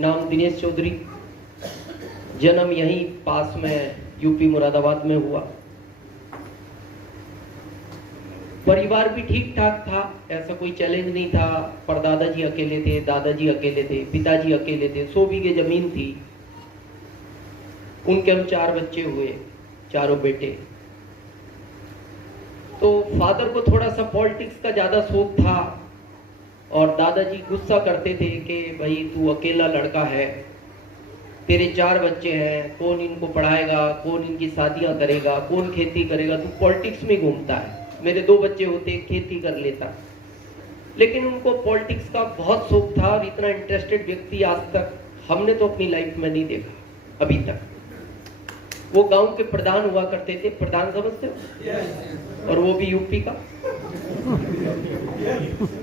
नाम दिनेश चौधरी, जन्म यहीं पास में यूपी मुरादाबाद में हुआ। परिवार भी ठीक ठाक था, ऐसा कोई चैलेंज नहीं था। परदादाजी अकेले थे, दादाजी अकेले थे, पिताजी अकेले थे। 100 बीघे जमीन थी। उनके हम 4 बच्चे हुए, चारों बेटे। तो फादर को थोड़ा सा पॉलिटिक्स का ज्यादा शौक था और दादाजी गुस्सा करते थे कि भाई तू अकेला लड़का है, तेरे 4 बच्चे हैं, कौन इनको पढ़ाएगा, कौन इनकी शादियां करेगा, कौन खेती करेगा, तू पॉलिटिक्स में घूमता है। मेरे 2 बच्चे होते, खेती कर लेता। लेकिन उनको पॉलिटिक्स का बहुत शौक था और इतना इंटरेस्टेड व्यक्ति आज तक हमने तो अपनी लाइफ में नहीं देखा अभी तक। वो गांव के प्रधान हुआ करते थे, प्रधान समझते हो? और वो भी यूपी का।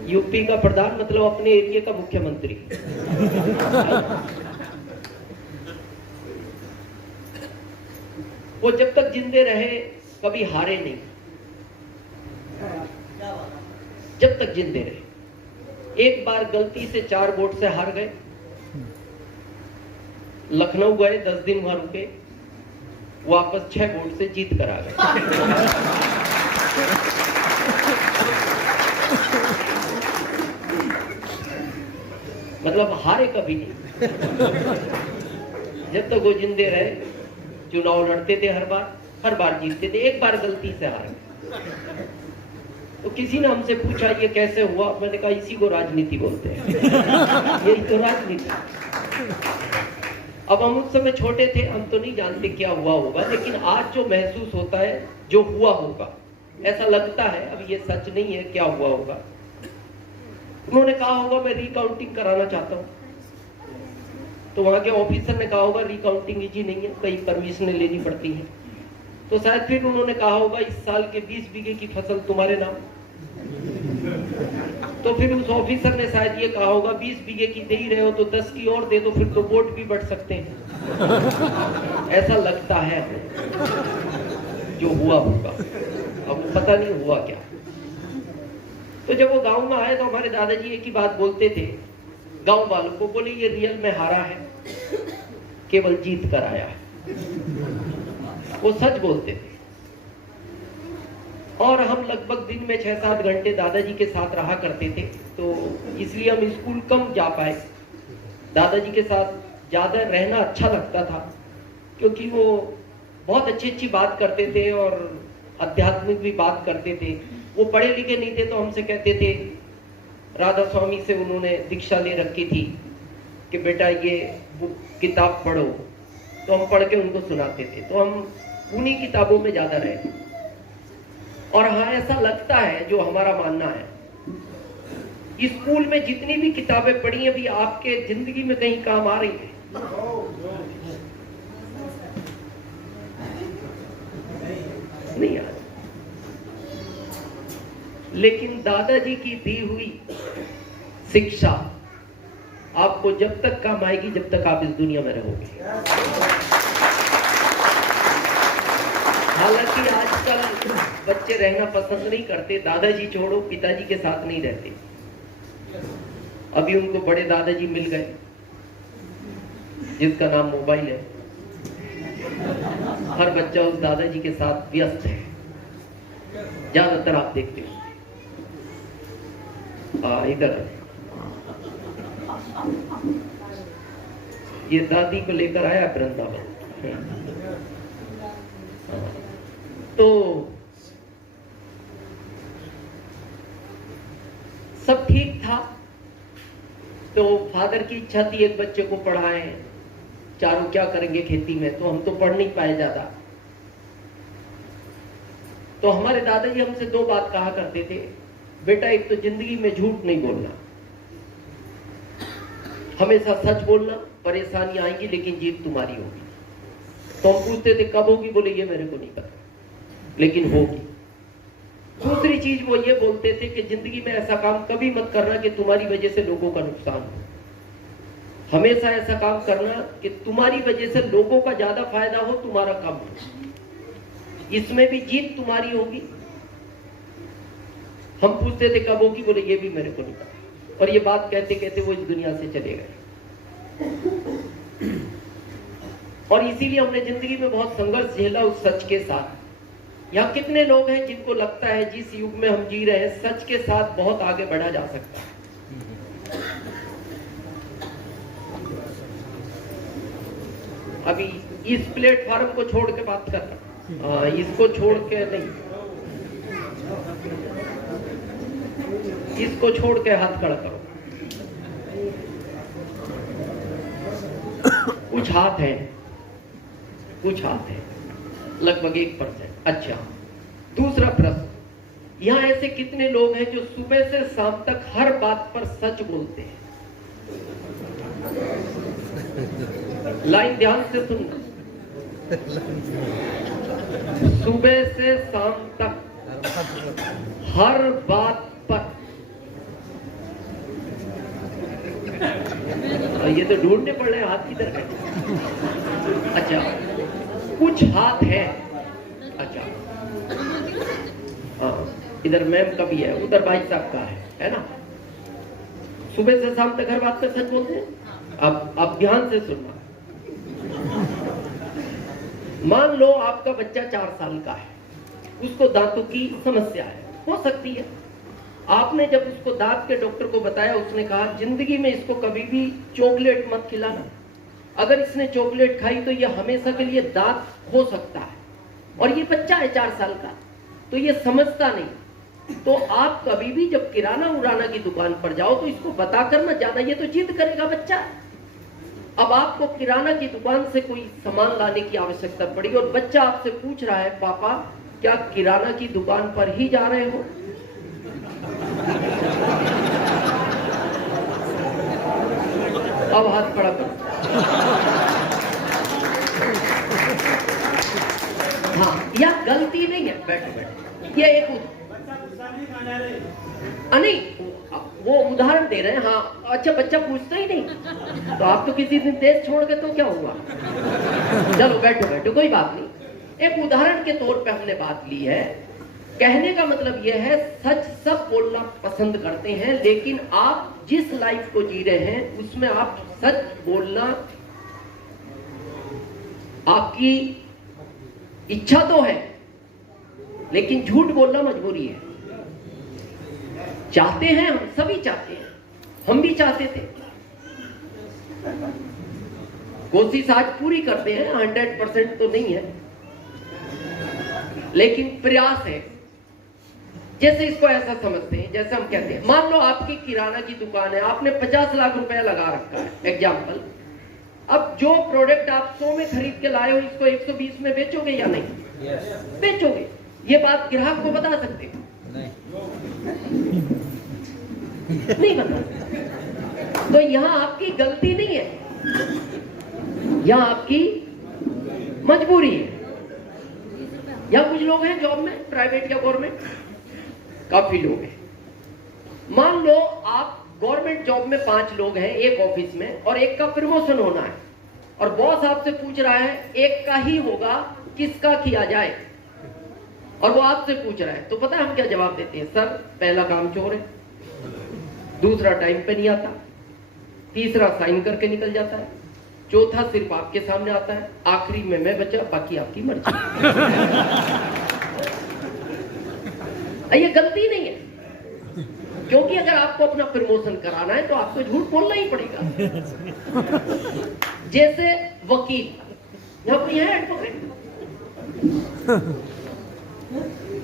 यूपी का प्रधान मतलब अपने एरिया का मुख्यमंत्री। वो जब तक जिंदे रहे कभी हारे नहीं, जब तक जिंदे रहे। एक बार गलती से 4 वोट से हार गए। लखनऊ गए, 10 दिन वहां रुके, वापस 6 वोट से जीत कर आ गए। मतलब हारे कभी नहीं। जब तक वो जिंदे रहे चुनाव लड़ते थे, हर बार जीतते थे। एक बार गलती से हार गए। तो किसी ने हमसे पूछा ये कैसे हुआ? मैंने कहा इसी को राजनीति बोलते हैं। यही तो राजनीति। अब हम उस समय छोटे थे, हम तो नहीं जानते क्या हुआ होगा, लेकिन आज जो महसूस होता है जो हुआ होगा, ऐसा लगता है। अब ये सच नहीं है क्या हुआ होगा। उन्होंने कहा होगा मैं रिकाउंटिंग कराना चाहता हूँ, तो वहां के ऑफिसर ने कहा होगा रिकाउंटिंग इजी नहीं है, कई परमिशन लेनी पड़ती है। तो शायद फिर उन्होंने कहा होगा इस साल के 20 बीघे की फसल तुम्हारे नाम। तो फिर उस ऑफिसर ने शायद ये कहा होगा 20 बीघे की दे ही रहे हो तो 10 की और दे दो, फिर तो वोट भी बढ़ सकते हैं। ऐसा लगता है जो हुआ होगा, अब पता नहीं हुआ क्या। तो जब वो गांव में आए तो हमारे दादाजी एक ही बात बोलते थे गांव वालों को, बोले ये रियल में हारा है, केवल जीत कर आया है। वो सच बोलते थे। और हम लगभग दिन में 6-7 घंटे दादाजी के साथ रहा करते थे, तो इसलिए हम स्कूल कम जा पाए। दादाजी के साथ ज्यादा रहना अच्छा लगता था, क्योंकि वो बहुत अच्छी अच्छी बात करते थे और आध्यात्मिक भी बात करते थे। वो पढ़े लिखे नहीं थे, तो हमसे कहते थे, राधा स्वामी से उन्होंने दीक्षा ले रखी थी कि बेटा ये किताब पढ़ो, तो हम पढ़ के उनको सुनाते थे। तो हम उन्हीं किताबों में ज्यादा रहे थे। और हाँ, ऐसा लगता है, जो हमारा मानना है, स्कूल में जितनी भी किताबें पढ़ी हैं, अभी आपके जिंदगी में कहीं काम आ रही है? नहीं आ रही। लेकिन दादाजी की दी हुई शिक्षा आपको जब तक काम आएगी जब तक आप इस दुनिया में रहोगे। हालांकि आजकल बच्चे रहना पसंद नहीं करते, दादाजी छोड़ो पिताजी के साथ नहीं रहते। अभी उनको बड़े दादाजी मिल गए जिसका नाम मोबाइल है। हर बच्चा उस दादाजी के साथ व्यस्त है, ज्यादातर आप देखते हो। इधर ये दादी को लेकर आया वृंदावन। तो सब ठीक था। तो फादर की इच्छा थी एक बच्चे को पढ़ाएं, चारों क्या करेंगे खेती में, तो हम तो पढ़ नहीं पाए ज्यादा। तो हमारे दादाजी हमसे 2 बात कहा करते थे, बेटा एक तो जिंदगी में झूठ नहीं बोलना, हमेशा सच बोलना, परेशानी आएंगी लेकिन जीत तुम्हारी होगी। तो हम पूछते थे कब होगी? बोले ये मेरे को नहीं पता, लेकिन होगी। दूसरी चीज वो ये बोलते थे कि जिंदगी में ऐसा काम कभी मत करना कि तुम्हारी वजह से लोगों का नुकसान हो। हमेशा ऐसा काम करना कि तुम्हारी वजह से लोगों का ज्यादा फायदा हो, तुम्हारा कम हो। इसमें भी जीत तुम्हारी होगी। हम पूछते थे कब होगी? बोले ये भी मेरे को नहीं पता। और ये बात कहते कहते वो इस दुनिया से चले गए। और इसीलिए हमने जिंदगी में बहुत संघर्ष झेला उस सच के साथ। यहाँ कितने लोग हैं जिनको लगता है जिस युग में हम जी रहे हैं सच के साथ बहुत आगे बढ़ा जा सकता है। अभी इस प्लेटफॉर्म को छोड़ के बात कर रहा, इसको छोड़ के नहीं, इसको छोड़ के हाथ खड़ा करो। कुछ हाथ है, कुछ हाथ है, लगभग 1%। अच्छा, दूसरा प्रश्न, यहाँ ऐसे कितने लोग हैं जो सुबह से शाम तक हर बात पर सच बोलते हैं? लाइन ध्यान से सुनना, सुबह से शाम तक हर बात पर, ये तो ढूंढने पड़ रहे हैं हाथ किधर है। अच्छा, कुछ हाथ है। अच्छा, इधर मैम का भी है, उधर भाई साहब का है ना। सुबह से शाम तक हर बात पर सच बोलते हैं। अब ध्यान से सुनना। मान लो आपका बच्चा 4 साल का है, उसको दांतों की समस्या है, हो सकती है। आपने जब उसको दांत के डॉक्टर को बताया, उसने कहा जिंदगी में इसको कभी भी चॉकलेट मत खिलाना, अगर इसने चॉकलेट खाई तो ये हमेशा के लिए दांत खो सकता है। और ये बच्चा है 4 साल का, तो ये समझता नहीं। तो आप कभी भी जब किराना उराना की दुकान पर जाओ तो इसको बताकर मत जाना, ये तो जिद करेगा बच्चा। अब आपको किराना की दुकान से कोई सामान लाने की आवश्यकता पड़ी और बच्चा आपसे पूछ रहा है, पापा क्या किराना की दुकान पर ही जा रहे हो? अब हाथ खड़ा करो। हाँ, यह गलती नहीं है, बैठो बैठो, ये एक नहीं, वो उदाहरण दे रहे हैं। हाँ, अच्छा, बच्चा पूछता ही नहीं तो आप तो किसी दिन देश छोड़ के तो क्या हुआ। चलो बैठो बैठो, कोई बात नहीं। एक उदाहरण के तौर पे हमने बात ली है। कहने का मतलब यह है, सच सब बोलना पसंद करते हैं, लेकिन आप जिस लाइफ को जी रहे हैं उसमें आप सच बोलना आपकी इच्छा तो है, लेकिन झूठ बोलना मजबूरी है। चाहते हैं, हम सभी चाहते हैं, हम भी चाहते थे, कोशिश आज पूरी करते हैं, 100% तो नहीं है, लेकिन प्रयास है। जैसे इसको ऐसा समझते हैं, जैसे हम कहते हैं, मान लो आपकी किराना की दुकान है, आपने 50 लाख रुपया लगा रखा है, एग्जाम्पल। अब जो प्रोडक्ट आप 100 में खरीद के लाए हो, इसको 120 में बेचोगे या नहीं? बेचोगे। ये बात ग्राहक को बता सकते हो? नहीं बता। तो यहां आपकी गलती नहीं है, यहां आपकी मजबूरी है। यहां कुछ लोग हैं जॉब में, प्राइवेट या गवर्नमेंट, काफी लोग हैं। मान लो आप गवर्नमेंट जॉब में 5 लोग हैं एक ऑफिस में, और एक का प्रमोशन होना है, और बॉस आपसे पूछ रहा है एक का ही होगा, किसका किया जाए? और वो आपसे पूछ रहा है, तो पता है हम क्या जवाब देते हैं? सर, पहला काम चोर है, दूसरा टाइम पे नहीं आता, तीसरा साइन करके निकल जाता है, चौथा सिर्फ आपके सामने आता है, आखिरी में मैं बचा, बाकी आपकी मर्जी। ये गलती नहीं है, क्योंकि अगर आपको अपना प्रमोशन कराना है तो आपको झूठ बोलना ही पड़ेगा। जैसे वकील, यहाँ कोई है एडवोकेट?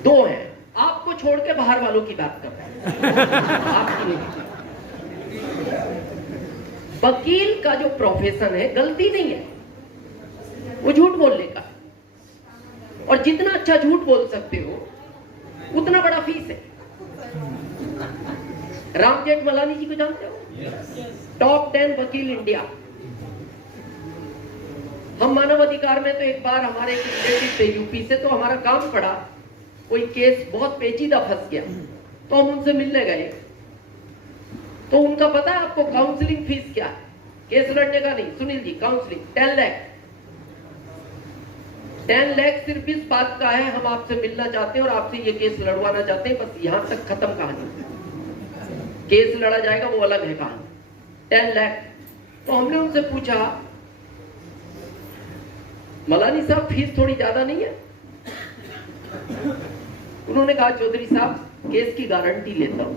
2 हैं, आपको छोड़ के बाहर वालों की बात कर रहे हैं, आपकी नहीं। वकील का जो प्रोफेशन है, गलती नहीं है, वो झूठ बोलने का, और जितना अच्छा झूठ बोल सकते हो उतना बड़ा फीस है। राम जेठमलानी जी को जानते हो? टॉप 10 वकील इंडिया। हम मानव अधिकार में तो एक बार हमारे एक रिलेटिव थे यूपी से, तो हमारा काम पड़ा, कोई केस बहुत पेचीदा फंस गया, तो हम उनसे मिलने गए। तो उनका पता है आपको काउंसलिंग फीस क्या है? केस लड़ने का नहीं, सुनील जी, काउंसलिंग 10 लाख। 10 लाख सिर्फ इस बात का है, हम आपसे मिलना चाहते हैं और आपसे ये केस लड़वाना चाहते हैं, बस यहां तक खत्म कहानी। केस लड़ा जाएगा वो अलग है कहानी। 10 लाख तो हमने उनसे पूछा, मलानी साहब फीस थोड़ी ज्यादा नहीं है? उन्होंने कहा, चौधरी साहब केस की गारंटी लेता हूं।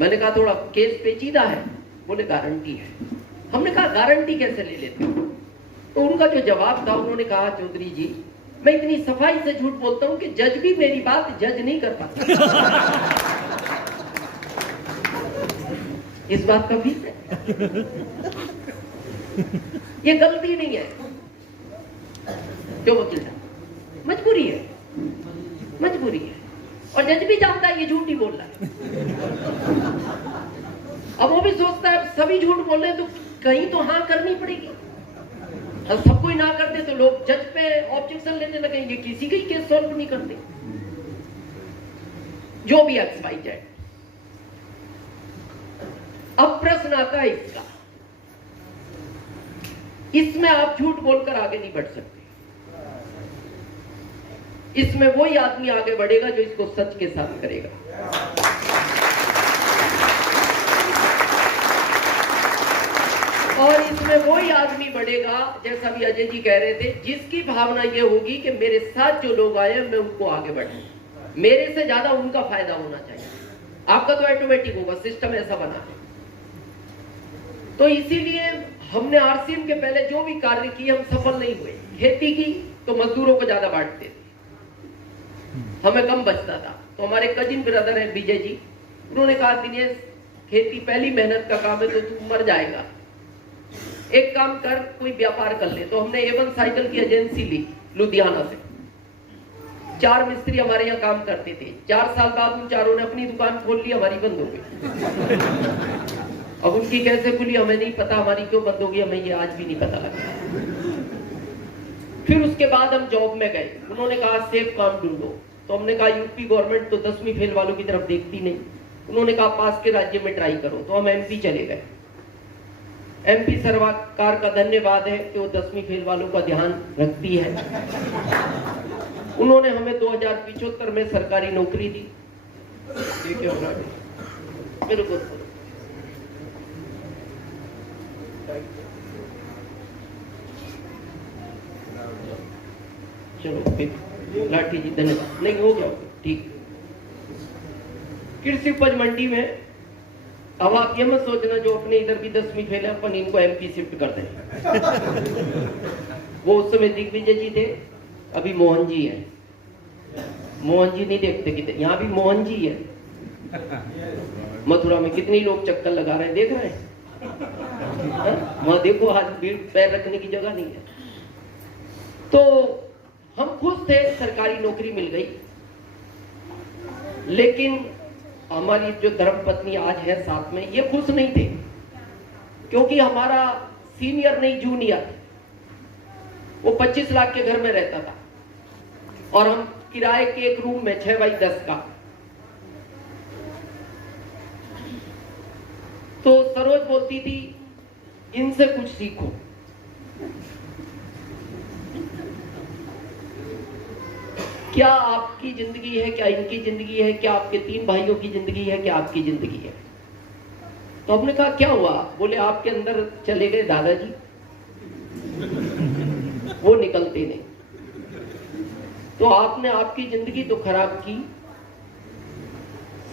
मैंने कहा, थोड़ा केस पेचीदा है? बोले गारंटी है। हमने कहा, गारंटी कैसे ले लेते हो? तो उनका जो जवाब था, उन्होंने कहा, चौधरी जी मैं इतनी सफाई से झूठ बोलता हूं कि जज भी मेरी बात जज नहीं कर पाता। इस बात का फीस है। ये गलती नहीं है। क्यों वकील साहब? मजबूरी है, मजबूरी है। और जज भी जानता है ये झूठ ही बोल रहा है। अब वो भी सोचता है सभी झूठ बोल रहे हैं तो कहीं तो हाँ करनी पड़ेगी। अब सब कोई ना करते तो लोग जज पे ऑब्जेक्शन लेने लगेंगे, किसी का ही केस सॉल्व नहीं करते। जो भी एक्स वाई जेड। अब प्रश्न आता है इसका, इसमें आप झूठ बोलकर आगे नहीं बढ़ सकते। इसमें वही आदमी आगे बढ़ेगा जो इसको सच के साथ करेगा। और इसमें वही आदमी बढ़ेगा, जैसा भी अजय जी कह रहे थे, जिसकी भावना ये होगी कि मेरे साथ जो लोग आए मैं उनको आगे बढ़ाऊं, मेरे से ज्यादा उनका फायदा होना चाहिए। आपका तो ऑटोमेटिक होगा, सिस्टम ऐसा बना है। तो इसीलिए हमने आरसीएम के पहले जो भी कार्य किए हम सफल नहीं हुए। खेती की तो मजदूरों को ज्यादा बांटते थे, हमें कम बचता था। तो हमारे कजिन ब्रदर है विजय जी, उन्होंने कहा, दिनेश खेती पहली मेहनत का काम है तो तू मर जाएगा, एक काम कर कोई व्यापार कर ले। तो हमने A1 साइकिल की एजेंसी ली लुधियाना से। 4 मिस्त्री हमारे यहाँ काम करते थे। 4 साल बाद उन चारों ने अपनी दुकान खोल ली, हमारी बंद हो गई। अब उनकी कैसे खुली हमें नहीं पता, हमारी क्यों बंद होगी हमें ये आज भी नहीं पता लगा। फिर उसके बाद हम जॉब में गए, उन्होंने कहा सेफ काम ढूंढो। तो हमने कहा यूपी गवर्नमेंट तो 10वीं फेल वालों की तरफ देखती नहीं। उन्होंने कहा पास के राज्य में ट्राई करो। तो हम MP चले गए। MP सरकार का धन्यवाद है कि वो 10वीं फेल वालों का ध्यान रखती है। उन्होंने हमें 2075 में सरकारी नौकरी दी। ठीक है, बिल्कुल। चलो लाठी जी धन्यवाद। नहीं हो गया, ठीक। कृषि उपज मंडी में अब आप ये मत सोचना जो अपने इधर भी 10वीं फेल है अपन इनको MP शिफ्ट कर दें। वो उस समय दिग्विजय जी थे, अभी मोहन जी है। मोहन जी नहीं देखते कितने, यहाँ भी मोहन जी है। मथुरा में कितने लोग चक्कर लगा रहे हैं, देख रहे हैं? वहां देखो आज भीड़ पैर रखने की जगह नहीं है। तो हम खुश थे, सरकारी नौकरी मिल गई। लेकिन हमारी जो धर्मपत्नी आज है साथ में, ये खुश नहीं थे, क्योंकि हमारा सीनियर नहीं जूनियर, वो 25 लाख के घर में रहता था और हम किराए के एक रूम में 6 बाई 10 का। तो सरोज बोलती थी इनसे कुछ सीखो। क्या आपकी जिंदगी है, क्या इनकी जिंदगी है, क्या आपके 3 भाइयों की जिंदगी है, क्या आपकी जिंदगी है? तो हमने कहा क्या हुआ? बोले आपके अंदर चले गए दादाजी, वो निकलते नहीं। तो आपने आपकी जिंदगी तो खराब की,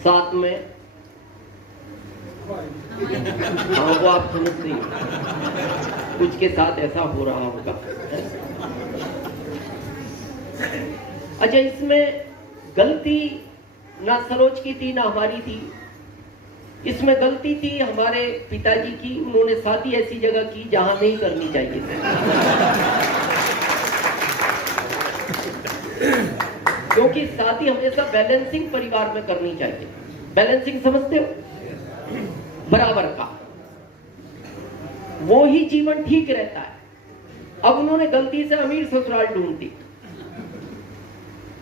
साथ में हाँ वो आप समझ नहीं, कुछ के साथ ऐसा हो रहा होगा। अच्छा, इसमें गलती ना सरोज की थी ना हमारी थी, इसमें गलती थी हमारे पिताजी की। उन्होंने शादी ऐसी जगह की जहां नहीं करनी चाहिए थी। क्योंकि शादी हमेशा बैलेंसिंग परिवार में करनी चाहिए। बैलेंसिंग समझते हो? बराबर का, वो ही जीवन ठीक रहता है। अब उन्होंने गलती से अमीर ससुराल ढूंढ दी।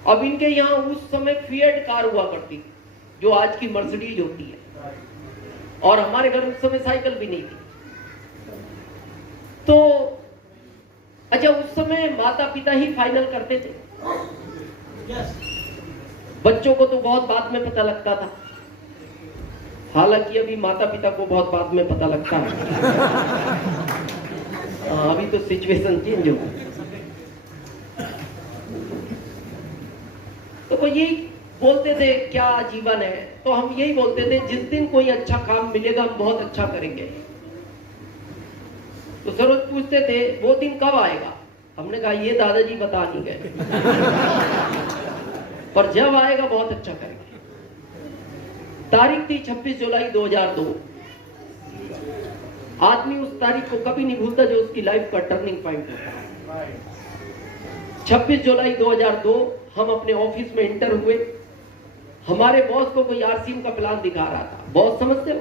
अब इनके यहाँ उस समय फिएट कार हुआ करती थी, जो आज की मर्सिडीज होती है, और हमारे घर उस समय साइकिल भी नहीं थी। तो अच्छा, उस समय माता पिता ही फाइनल करते थे, बच्चों को तो बहुत बाद में पता लगता था। हालांकि अभी माता पिता को बहुत बाद में पता लगता है। अभी तो सिचुएशन चेंज हो गई। तो वो यही बोलते थे क्या जीवन है, तो हम यही बोलते थे जिस दिन कोई अच्छा काम मिलेगा हम बहुत अच्छा करेंगे। तो सरोज पूछते थे वो दिन कब आएगा, हमने कहा ये दादाजी बता नहीं गए, पर जब आएगा बहुत अच्छा करेंगे। तारीख थी 26 जुलाई 2002। आदमी उस तारीख को कभी नहीं भूलता जो उसकी लाइफ का टर्निंग पॉइंट होता है। 26 जुलाई 2002 हम अपने ऑफिस में इंटर हुए। हमारे बॉस को कोई आरसीएम का प्लान दिखा रहा था। बॉस समझते हो,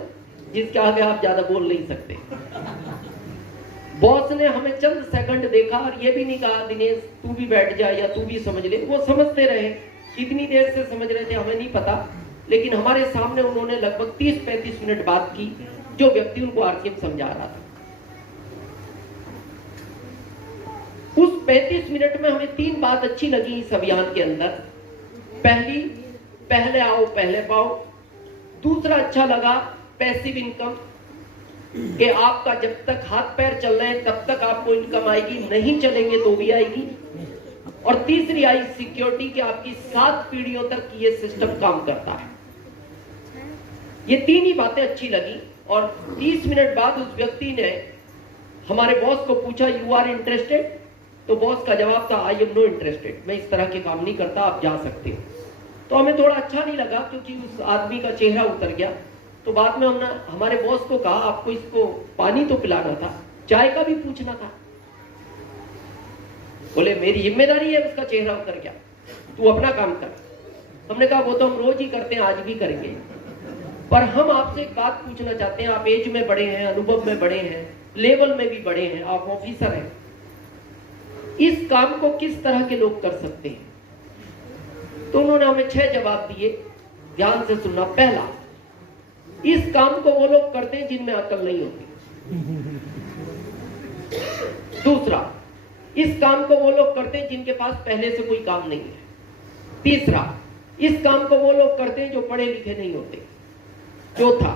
जिसके आगे आप ज्यादा बोल नहीं सकते। बॉस ने हमें चंद सेकंड देखा और ये भी नहीं कहा दिनेश तू भी बैठ जा या तू भी समझ ले। वो समझते रहे, कितनी देर से समझ रहे थे हमें नहीं पता, लेकिन हमारे सामने उन्होंने लगभग 30-35 मिनट बात की। जो व्यक्ति उनको आरसीएम समझा रहा था, उस 35 मिनट में हमें 3 बात अच्छी लगी इस अभियान के अंदर। पहली, पहले आओ पहले पाओ। दूसरा अच्छा लगा पैसिव इनकम, कि आपका जब तक हाथ पैर चल रहे हैं तब तक आपको इनकम आएगी, नहीं चलेंगे तो भी आएगी। और तीसरी आई सिक्योरिटी, कि आपकी 7 पीढ़ियों तक ये सिस्टम काम करता है। ये 3 ही बातें अच्छी लगी। और 30 मिनट बाद उस व्यक्ति ने हमारे बॉस को पूछा यू आर इंटरेस्टेड, तो बॉस का जवाब था आई एम नो इंटरेस्टेड, मैं इस तरह के काम नहीं करता, आप जा सकते हो। तो हमें थोड़ा अच्छा नहीं लगा क्योंकि उस आदमी का चेहरा उतर गया। तो बाद में हमने हमारे बॉस को कहा आपको इसको पानी तो पिलाना था, चाय का भी पूछना था। बोले मेरी जिम्मेदारी है, उसका चेहरा उतर गया, तू अपना काम कर। हमने कहा वो तो हम रोज ही करते हैं, आज भी करेंगे, पर हम आपसे एक बात पूछना चाहते हैं। आप एज में बड़े हैं, अनुभव में बड़े हैं, लेवल में भी बड़े हैं, आप ऑफिसर हैं, इस काम को किस तरह के लोग कर सकते हैं? तो उन्होंने हमें 6 जवाब दिए, ध्यान से सुनना। पहला, इस काम को वो लोग करते हैं जिनमें अकल नहीं होती। दूसरा, इस काम को वो लोग करते हैं जिनके पास पहले से कोई काम नहीं है। तीसरा, इस काम को वो लोग करते हैं जो पढ़े लिखे नहीं होते। चौथा,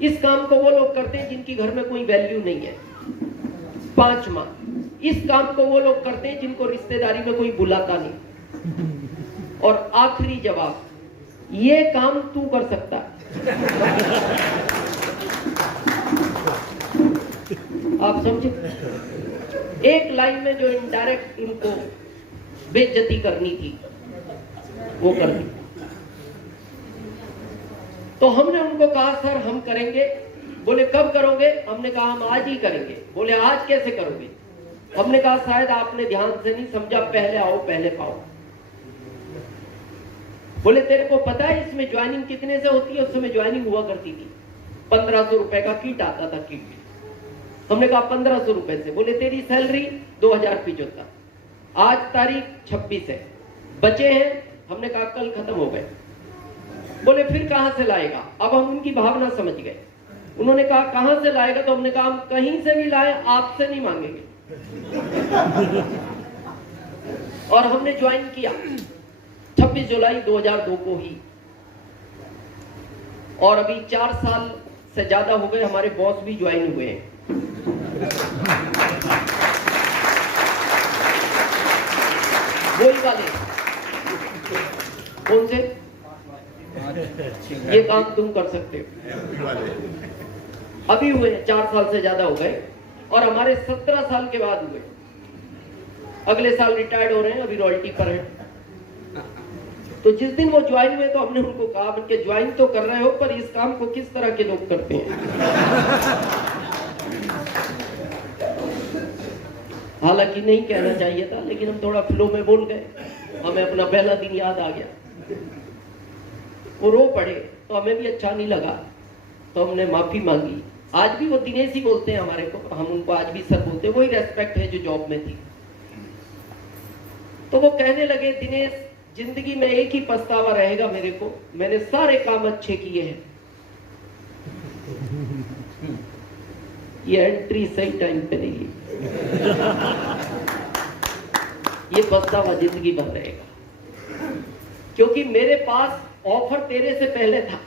इस काम को वो लोग करते हैं जिनकी घर में कोई वैल्यू नहीं है। पांचवा, इस काम को वो लोग करते हैं जिनको रिश्तेदारी में कोई बुलाता नहीं। और आखिरी जवाब, ये काम तू कर सकता है। आप समझे? एक लाइन में जो इनडायरेक्ट इनको बेइज्जती करनी थी वो कर दी। तो हमने उनको कहा सर हम करेंगे। बोले कब करोगे? हमने कहा हम आज ही करेंगे। बोले आज कैसे करोगे? हमने कहा शायद आपने ध्यान से नहीं समझा, पहले आओ पहले पाओ। बोले तेरे को पता है इसमें ज्वाइनिंग कितने से होती है? उस समय ज्वाइनिंग हुआ करती थी 1500 रुपए का किट आता था, किट। हमने कहा 1500 रुपए से। बोले तेरी सैलरी 2075, आज तारीख 26 है, बचे हैं। हमने कहा कल खत्म हो गए। बोले फिर कहां से लाएगा? अब हम उनकी भावना समझ गए। उन्होंने कहा कहां से लाएगा? तो हमने कहा हम कहीं से भी लाए, आपसे नहीं मांगेंगे। और हमने ज्वाइन किया 26 जुलाई 2002 को ही। और अभी 4 साल से ज्यादा हो गए, हमारे बॉस भी ज्वाइन हुए हैं। वही वाले। कौन से? ये काम तुम कर सकते हो। अभी हुए 4 साल से ज्यादा हो गए, और हमारे 17 साल के बाद हुए। अगले साल रिटायर्ड हो रहे हैं, अभी रॉयल्टी पर है। तो जिस दिन वो ज्वाइन हुए तो हमने उनको कहा कि ज्वाइन तो कर रहे हो, पर इस काम को किस तरह के लोग करते हैं। हालांकि नहीं कहना चाहिए था, लेकिन हम थोड़ा फ्लो में बोल गए। हमें अपना पहला दिन याद आ गया। वो रो पड़े तो हमें भी अच्छा नहीं लगा, तो हमने माफी मांगी। आज भी वो दिनेश ही बोलते हैं हमारे को, हम उनको आज भी सर बोलते हैं। वही रेस्पेक्ट है जो जॉब में थी। तो वो कहने लगे दिनेश जिंदगी में एक ही पछतावा रहेगा मेरे को, मैंने सारे काम अच्छे किए हैं, ये एंट्री सही टाइम पे नहीं ली, ये पछतावा जिंदगी भर रहेगा। क्योंकि मेरे पास ऑफर तेरे से पहले था।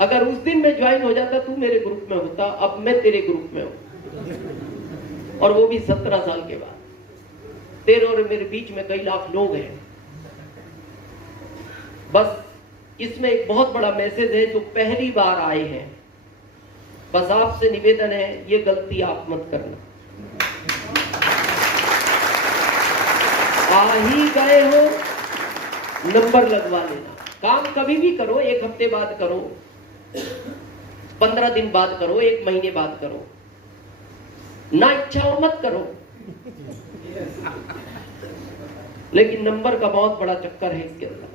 अगर उस दिन मैं ज्वाइन हो जाता, तू मेरे ग्रुप में होता, अब मैं तेरे ग्रुप में हूं, और वो भी 17 साल के बाद। तेरे और मेरे बीच में कई लाख लोग हैं। बस इसमें एक बहुत बड़ा मैसेज है, जो पहली बार आए हैं, बस आपसे निवेदन है, ये गलती आप मत करना। आ ही गए हो, नंबर लगवा लेना। काम कभी भी करो, 1 हफ्ते बाद करो, 15 दिन बाद करो, 1 महीने बाद करो, ना इच्छा हो मत करो, लेकिन नंबर का बहुत बड़ा चक्कर है इसके अंदर।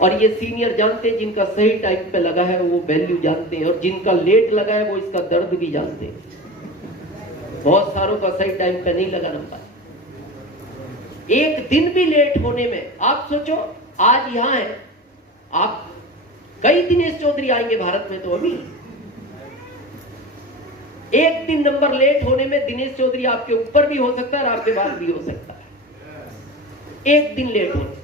और ये सीनियर जानते हैं, जिनका सही टाइम पे लगा है वो वैल्यू जानते हैं, और जिनका लेट लगा है वो इसका दर्द भी जानते हैं। बहुत सारों का सही टाइम पे नहीं लगा नंबर। एक दिन भी लेट होने में, आप सोचो, आज यहां है आप, कई दिनेश चौधरी आएंगे भारत में, तो अभी एक दिन नंबर लेट होने में दिनेश चौधरी आपके ऊपर भी हो सकता है और आपके बाद भी हो सकता है। एक दिन लेट होने,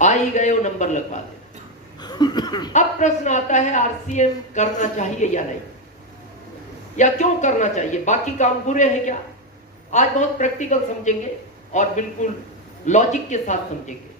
आ ही गए हो, नंबर लगवा दे। अब प्रश्न आता है, आरसीएम करना चाहिए या नहीं, या क्यों करना चाहिए, बाकी काम बुरे हैं क्या? आज बहुत प्रैक्टिकल समझेंगे और बिल्कुल लॉजिक के साथ समझेंगे।